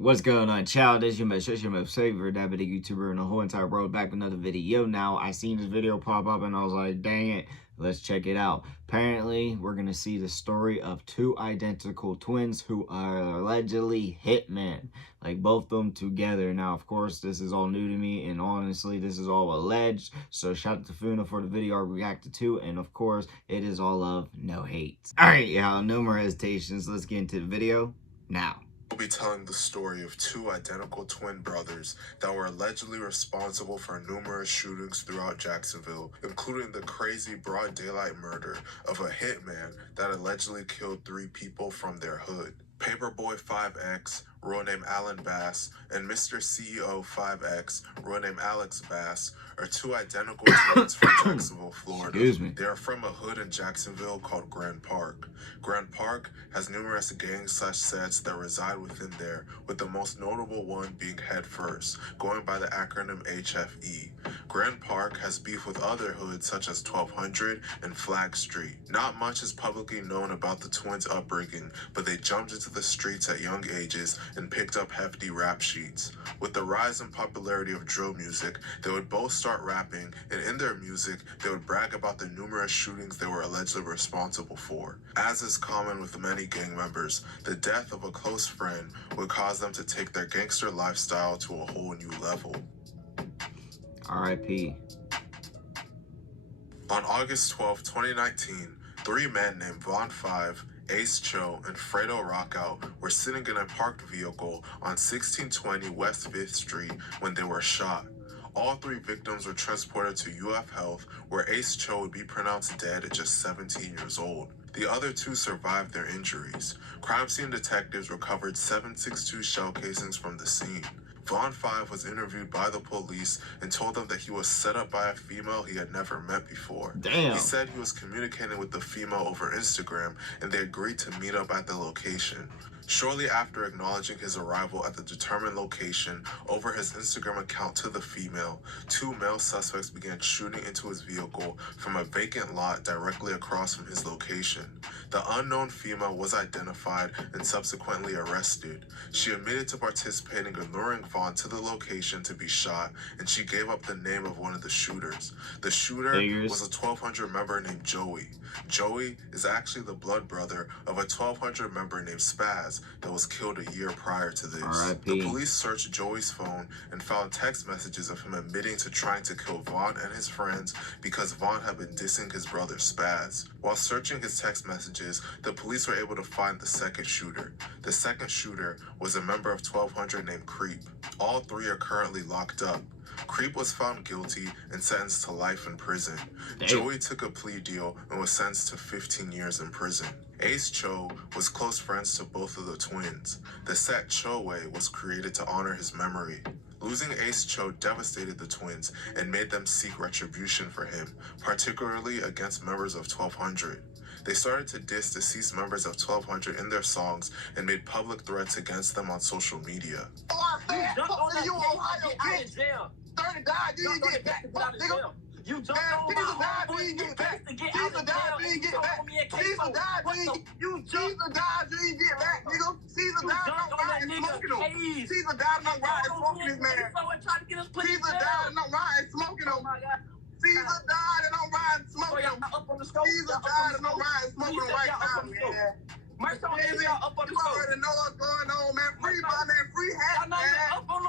What's going on, child? This is your most favorite Diabeto YouTuber in the whole entire world, back with another video. Now, I seen this video pop up and I was like, dang it, let's check it out. Apparently, we're going to see the story of two identical twins who are allegedly hitmen. Like, both of them together. Now, of course, this is all new to me, and honestly, this is all alleged. So, shout out to Funa for the video I reacted to, and of course, it is all love, no hate. Alright, y'all, no more hesitations. Let's get into the video now. We'll be telling the story of two identical twin brothers that were allegedly responsible for numerous shootings throughout Jacksonville, including the crazy broad daylight murder of a hitman that allegedly killed 3 people from their hood. Paperboy 5X, real name Alan Bass, and Mr. CEO 5X, real name Alex Bass, are two identical twins from Jacksonville, Florida. They are from a hood in Jacksonville called Grand Park. Grand Park has numerous gang/sets that reside within there, with the most notable one being Head First, going by the acronym HFE. Grand Park has beef with other hoods such as 1200 and Flag Street. Not much is publicly known about the twins' upbringing, but they jumped into the streets at young ages and picked up hefty rap sheets. With the rise in popularity of drill music, they would both start rapping, and in their music, they would brag about the numerous shootings they were allegedly responsible for. As is common with many gang members, the death of a close friend would cause them to take their gangster lifestyle to a whole new level. R.I.P. On August 12, 2019, 3 men named Von 5, Ace Cho, and Fredo Rockout were sitting in a parked vehicle on 1620 West 5th Street when they were shot. All 3 victims were transported to UF Health, where Ace Cho would be pronounced dead at just 17 years old. The other 2 survived their injuries. Crime scene detectives recovered 7.62 shell casings from the scene. Von 5 was interviewed by the police and told them that he was set up by a female he had never met before. Damn. He said he was communicating with the female over Instagram and they agreed to meet up at the location. Shortly after acknowledging his arrival at the determined location over his Instagram account to the female, 2 male suspects began shooting into his vehicle from a vacant lot directly across from his location. The unknown female was identified and subsequently arrested. She admitted to participating in luring Vaughn to the location to be shot, and she gave up the name of one of the shooters. The shooter was a 1200 member named Joey. Joey is actually the blood brother of a 1200 member named Spaz that was killed a year prior to this. The police searched Joey's phone and found text messages of him admitting to trying to kill Vaughn and his friends because Vaughn had been dissing his brother Spaz. While searching his text messages, the police were able to find the second shooter. The second shooter was a member of 1200 named Creep. All 3 are currently locked up. Creep was found guilty and sentenced to life in prison. Joey took a plea deal and was sentenced to 15 years in prison. Ace Cho was close friends to both of the twins. The set Cho Way was created to honor his memory. Losing Ace Cho devastated the twins and made them seek retribution for him, particularly against members of 1200. They started to diss deceased members of 1200 in their songs and made public threats against them on social media. You don't know my homeboy, you get back to get out of jail. Caesar died, you Caesar died, you get back, nigga. Caesar died, don't ride and smoking him. Caesar died, don't ride and smoking this man. Caesar died, and don't ride and smoking him. Caesar died, and don't ride and smoking him. Caesar died, and don't ride and smoking him right now, man. You already know what's going on, man. Free, man. Free hat, man.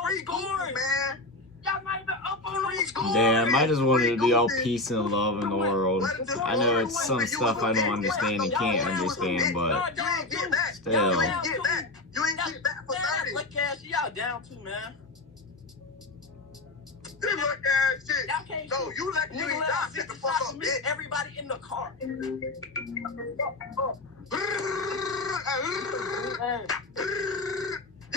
Free Google, man. Damn, I just wanted to be all peace and love in the world. I know it's some stuff I don't understand and can't understand, but still. You ain't get back for 30. Look at she out down too, man. You look at shit. No, you let you ain't die. Sit the fuck up, bitch. Everybody in the car. You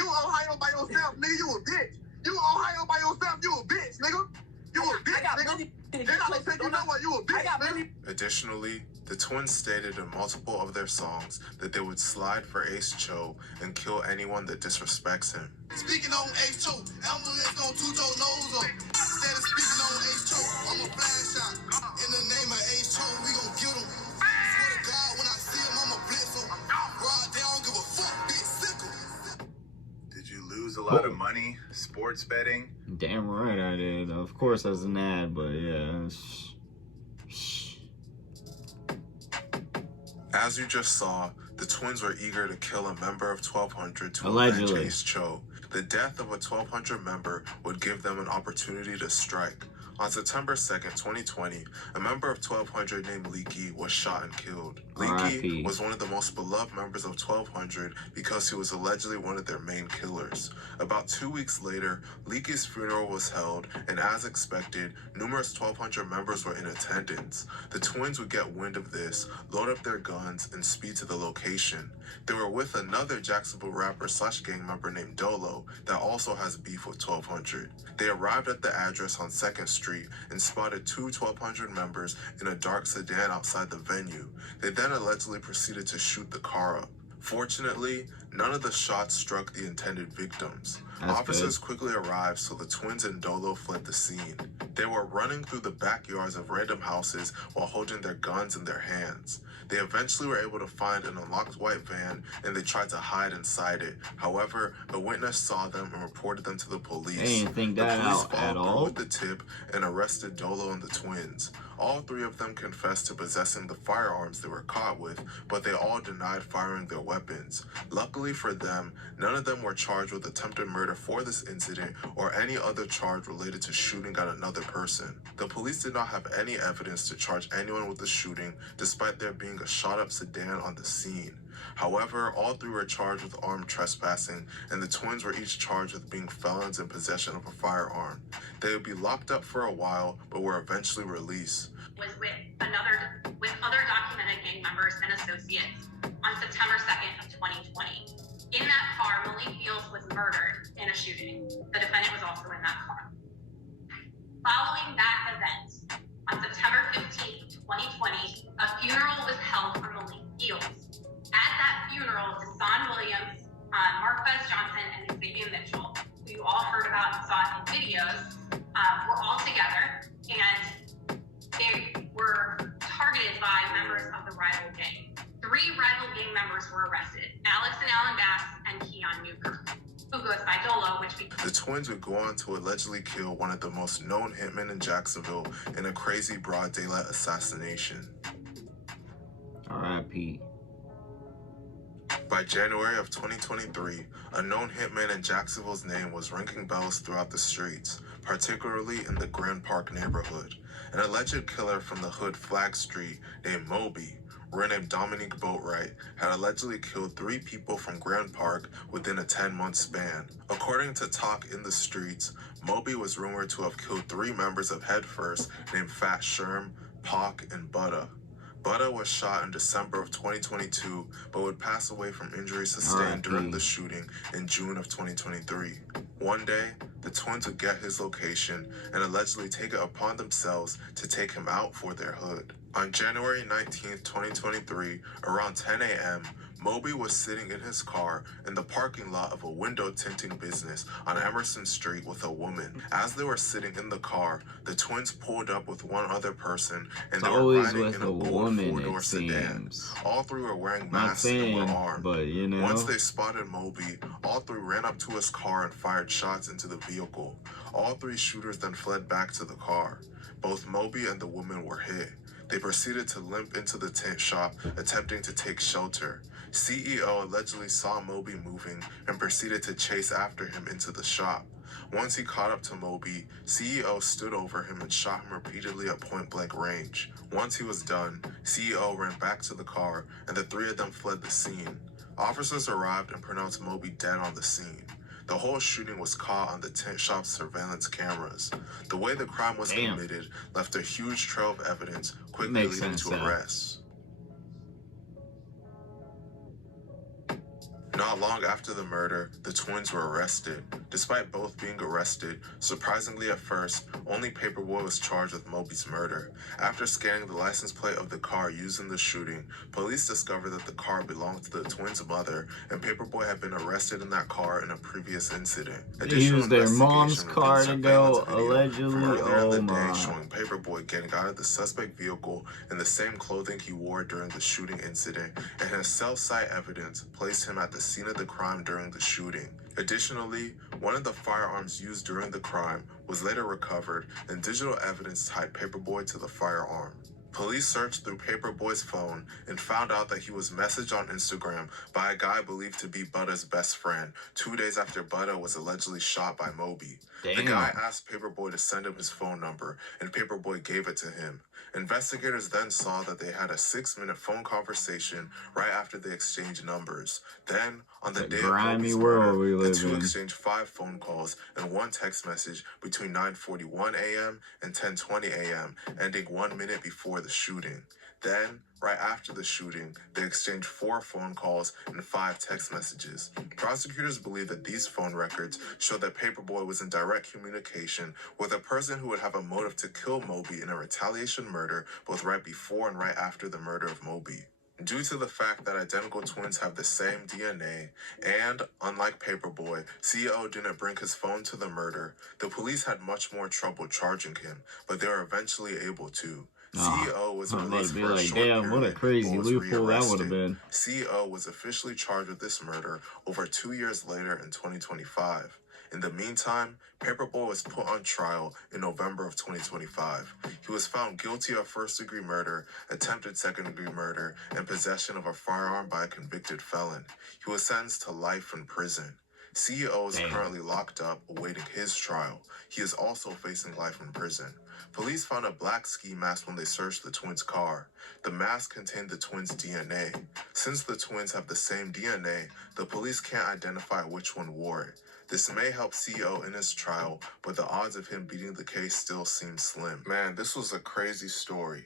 Ohio by yourself, nigga. You a bitch. You Ohio by yourself. You a bitch, nigga. You a bitch, nigga. You know what? You a bitch, nigga. Additionally, the twins stated in multiple of their songs that they would slide for Ace Cho and kill anyone that disrespects him. Speaking on Ace Cho, ambulance gon' toot your nose up. Instead of speaking on Ace Cho, I'm a flash shot. In the name of Ace Cho, we gon' get him. Swear to God, when I see him, I'ma blitz him. Ride down, give a fuck, bitch, sickle. Did you lose lose a lot of money sports betting. Damn right I did. Of course that's an ad, but yeah. As you just saw, the twins were eager to kill a member of 1200 to Allegedly. avenge Ace Cho. The death of a 1200 member would give them an opportunity to strike. On September 2nd, 2020, a member of 1200 named Leaky was shot and killed. Leaky was one of the most beloved members of 1200 because he was allegedly one of their main killers. About 2 weeks later, Leaky's funeral was held, and as expected, numerous 1200 members were in attendance. The twins would get wind of this, load up their guns, and speed to the location. They were with another Jacksonville rapper / gang member named Dolo that also has beef with 1200. They arrived at the address on 2nd Street and spotted two 1200 members in a dark sedan outside the venue. They then allegedly proceeded to shoot the car up. Fortunately, none of the shots struck the intended victims. Officers quickly arrived, so the twins and Dolo fled the scene. They were running through the backyards of random houses while holding their guns in their hands. They eventually were able to find an unlocked white van, and they tried to hide inside it. However, a witness saw them and reported them to the police. They didn't think that out at all. With the tip and arrested Dolo and the twins. All three of them confessed to possessing the firearms they were caught with, but they all denied firing their weapons. Luckily for them, none of them were charged with attempted murder for this incident or any other charge related to shooting at another person. The police did not have any evidence to charge anyone with the shooting, despite there being a shot-up sedan on the scene. However, all three were charged with armed trespassing, and the twins were each charged with being felons in possession of a firearm. They would be locked up for a while, but were eventually released. Was with other documented gang members and associates on September 2nd of 2020. In that car, Malik Fields was murdered in a shooting. The defendant was also in that car. Following that event, on September 15th, 2020, a funeral was held for Malik Fields. At that funeral, Deshaun Williams, Marquez Johnson, and Xavier Mitchell, who you all heard about and saw in videos, were all together, and they were targeted by members of the rival gang. 3 rival gang members were arrested: Alex and Alan Bass and Keon Newkirk, who goes by Dolo, The twins would go on to allegedly kill one of the most known hitmen in Jacksonville in a crazy broad daylight assassination. R.I.P. By January of 2023, a known hitman in Jacksonville's name was ringing bells throughout the streets, particularly in the Grand Park neighborhood. An alleged killer from the hood Flag Street named Moby, renamed Dominique Boatwright, had allegedly killed 3 people from Grand Park within a 10-month span. According to Talk in the Streets, Moby was rumored to have killed 3 members of Head First named Fat Sherm, Pac, and Butta. Butta was shot in December of 2022, but would pass away from injuries sustained during the shooting in June of 2023. One day, the twins would get his location and allegedly take it upon themselves to take him out for their hood. On January 19th, 2023, around 10 a.m., Moby was sitting in his car in the parking lot of a window tinting business on Emerson Street with a woman. As they were sitting in the car, the twins pulled up with one other person, and they were riding in a gold 4-door sedan. All 3 were wearing masks and were armed. But, you know. Once they spotted Moby, all 3 ran up to his car and fired shots into the vehicle. All 3 shooters then fled back to the car. Both Moby and the woman were hit. They proceeded to limp into the tent shop, attempting to take shelter. CEO allegedly saw Moby moving and proceeded to chase after him into the shop. Once he caught up to Moby, CEO stood over him and shot him repeatedly at point-blank range. Once he was done, CEO ran back to the car, and the 3 of them fled the scene. Officers arrived and pronounced Moby dead on the scene. The whole shooting was caught on the tent shop's surveillance cameras. The way the crime was committed left a huge trail of evidence, quickly leading to arrests. Not long after the murder, the twins were arrested. Despite both being arrested, surprisingly at first, only Paperboy was charged with Moby's murder. After scanning the license plate of the car used in the shooting, police discovered that the car belonged to the twins' mother, and Paperboy had been arrested in that car in a previous incident. They used their mom's car to go, allegedly. Oh my. Showing Paperboy getting out of the suspect vehicle in the same clothing he wore during the shooting incident, and his cell site evidence placed him at the scene of the crime during the shooting. Additionally, one of the firearms used during the crime was later recovered, and digital evidence tied Paperboy to the firearm. Police searched through Paperboy's phone and found out that he was messaged on Instagram by a guy believed to be Butta's best friend 2 days after Butta was allegedly shot by Moby. The guy asked Paperboy to send him his phone number, and Paperboy gave it to him. Investigators then saw that they had a 6-minute phone conversation right after they exchanged numbers. Then, on the day of Moby's murder, the two exchanged 5 phone calls and 1 text message between 9:41 a.m. and 10:20 a.m., ending 1 minute before the shooting. Then, right after the shooting, they exchanged 4 phone calls and 5 text messages. Prosecutors believe that these phone records show that Paperboy was in direct communication with a person who would have a motive to kill Moby in a retaliation murder both right before and right after the murder of Moby. Due to the fact that identical twins have the same DNA, and, unlike Paperboy, CEO didn't bring his phone to the murder, the police had much more trouble charging him, but they were eventually able to. CEO was released for a short period, what a crazy but was loophole that would have been. CEO was officially charged with this murder over 2 years later in 2025. In the meantime, Paperboy was put on trial in November of 2025. He was found guilty of first-degree murder, attempted second-degree murder, and possession of a firearm by a convicted felon. He was sentenced to life in prison. CEO is currently locked up awaiting his trial. He is also facing life in prison. Police found a black ski mask when they searched the twins' car. The mask contained the twins' DNA. Since the twins have the same DNA, the police can't identify which one wore it. This may help CEO in his trial, but the odds of him beating the case still seem slim. Man, this was a crazy story.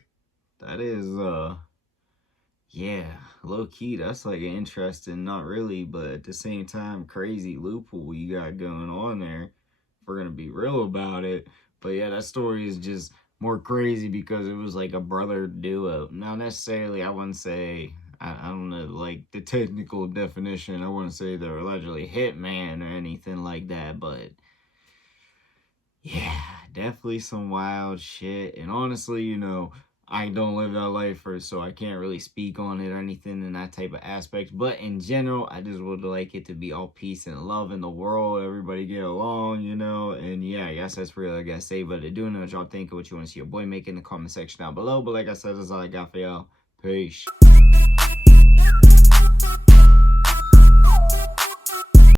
That is, yeah, low-key, that's like an interesting, not really, but at the same time, crazy loophole you got going on there, if we're gonna be real about it. But yeah, that story is just more crazy because it was like a brother duo. Not necessarily, I wouldn't say, I don't know, like the technical definition, I wouldn't say they're allegedly hitman or anything like that, but yeah, definitely some wild shit. And honestly, you know, I don't live that life first, so I can't really speak on it or anything in that type of aspect. But in general, I just would like it to be all peace and love in the world. Everybody get along, you know. And yeah, I guess that's really all I gotta say. But do know what y'all think of what you want to see your boy make in the comment section down below. But like I said, that's all I got for y'all. Peace.